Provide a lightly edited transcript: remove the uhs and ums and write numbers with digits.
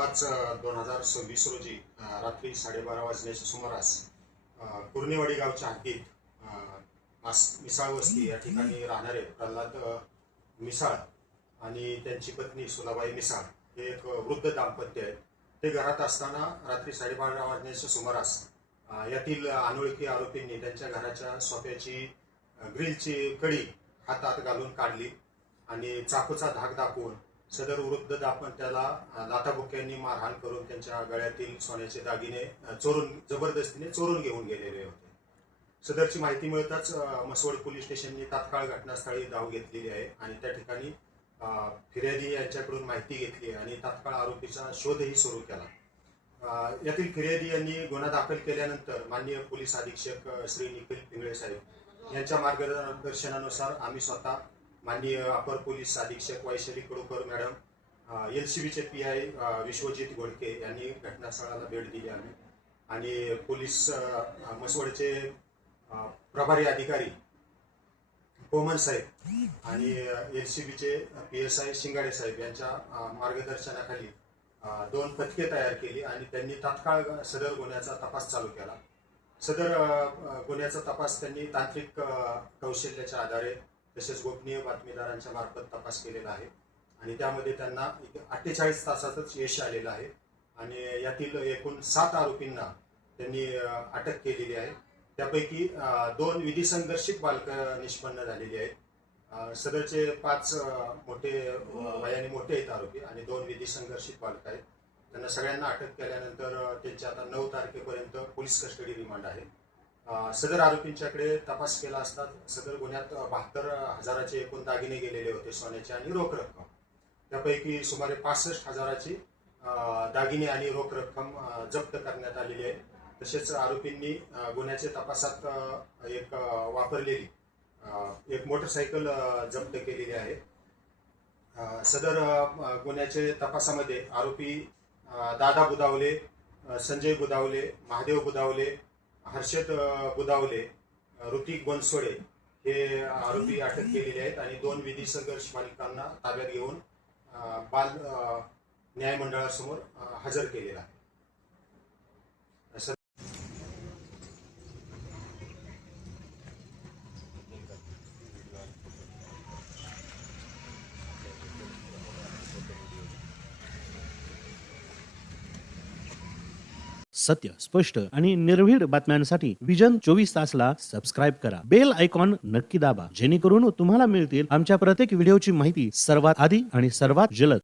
8/5/2026 रोजी रात्री 12:30 वाजण्याच्या सुमारास कुर्नेवाडी गावच्या हद्दीत मिसाळ वस्ती या ठिकाणी राहणारे प्रल्हाद मिसाळ आणि त्यांची पत्नी सुलाबाई मिसाळ हे एक वृद्ध दाम्पत्य आहेत. ते घरात असताना रात्री 12:30 वाजण्याच्या सुमारास यातील अनोळखी आरोपींनी त्यांच्या घराच्या सोफ्याची ग्रिलची कडी हातात घालून काढली आणि चाकूचा धाक दाखवून सदर वृद्ध दाम्पत्याला लाथाबुक्क्यांनी मारहाण करून त्यांच्या गळ्यातील सोन्याचे दागिने जबरदस्तीने चोरून घेऊन गेलेले होते. सदरची माहिती मिळताच मसवड पोलीस स्टेशनने तात्काळ घटनास्थळी धाव घेतलेली आहे आणि त्या ठिकाणी फिर्यादी यांच्याकडून माहिती घेतली आणि तात्काळ आरोपीचा शोधही सुरू केला. यातील फिर्यादी यांनी गुन्हा दाखल केल्यानंतर माननीय पोलीस अधीक्षक श्री निखिल पिंगळे साहेब यांच्या मार्गदर्शनानुसार आम्ही स्वतः माननीय अपर पोलीस अधीक्षक वैशाली कडूकर मॅडम, LCBचे PI विश्वजित घोडके यांनी घटनास्थळाला भेट दिली आम्ही आणि पोलीस मसवडचे प्रभारी अधिकारी कोमल साहेब आणि LCBचे PSI शिंगाडे साहेब यांच्या मार्गदर्शनाखाली 2 पथके तयार केली आणि त्यांनी तात्काळ सदर गुन्ह्याचा तपास चालू केला. सदर गुन्ह्याचा तपास त्यांनी तांत्रिक कौशल्याच्या आधारे तसेच गोपनीय बातमीदारांच्या मार्फत तपास केलेला आहे आणि त्यामध्ये त्यांना 48 तासातच यश आलेलं आहे आणि यातील एकूण 7 आरोपींना त्यांनी अटक केलेली आहे. त्यापैकी 2 विधी संघर्षित बालकं निष्पन्न झालेली आहेत. सदरचे 5 मोठे वयाने मोठे आहेत आरोपी आणि 2 विधी संघर्षित बालक आहेत. त्यांना सगळ्यांना अटक केल्यानंतर त्यांची आता 9 तारखेपर्यंत पोलीस कस्टडी रिमांड आहे. सदर आरोपींच्याकडे तपास केला असता सदर गुन्ह्यात 72,000चे एकूण दागिने गेलेले होते, सोन्याचे आणि रोख रक्कम. त्यापैकी सुमारे 65,000ची दागिने आणि रोख रक्कम जप्त करण्यात आलेली आहे. तसेच आरोपींनी गुन्ह्याच्या तपासात एक वापरलेली एक मोटरसायकल जप्त केलेली आहे. सदर गुन्ह्याच्या तपासामध्ये आरोपी दादा बुदावले, संजय बुदावले, महादेव बुदावले, हर्षद बुदावले, ऋतिक बनसोडे हे आरोपी अटक केलेले आहेत आणि 2 विधी संघर्ष बालिकांना ताब्यात घेऊन बाल न्याय मंडळासमोर हजर केलेला आहे. सत्य, स्पष्ट आणि निर्भीड बातम्यांसाठी विजन 24 तासला सबस्क्राईब करा. बेल आयकॉन नक्की दाबा, जेणेकरून तुम्हाला मिळतील आमच्या प्रत्येक व्हिडिओची माहिती सर्वात आधी आणि सर्वात जलद.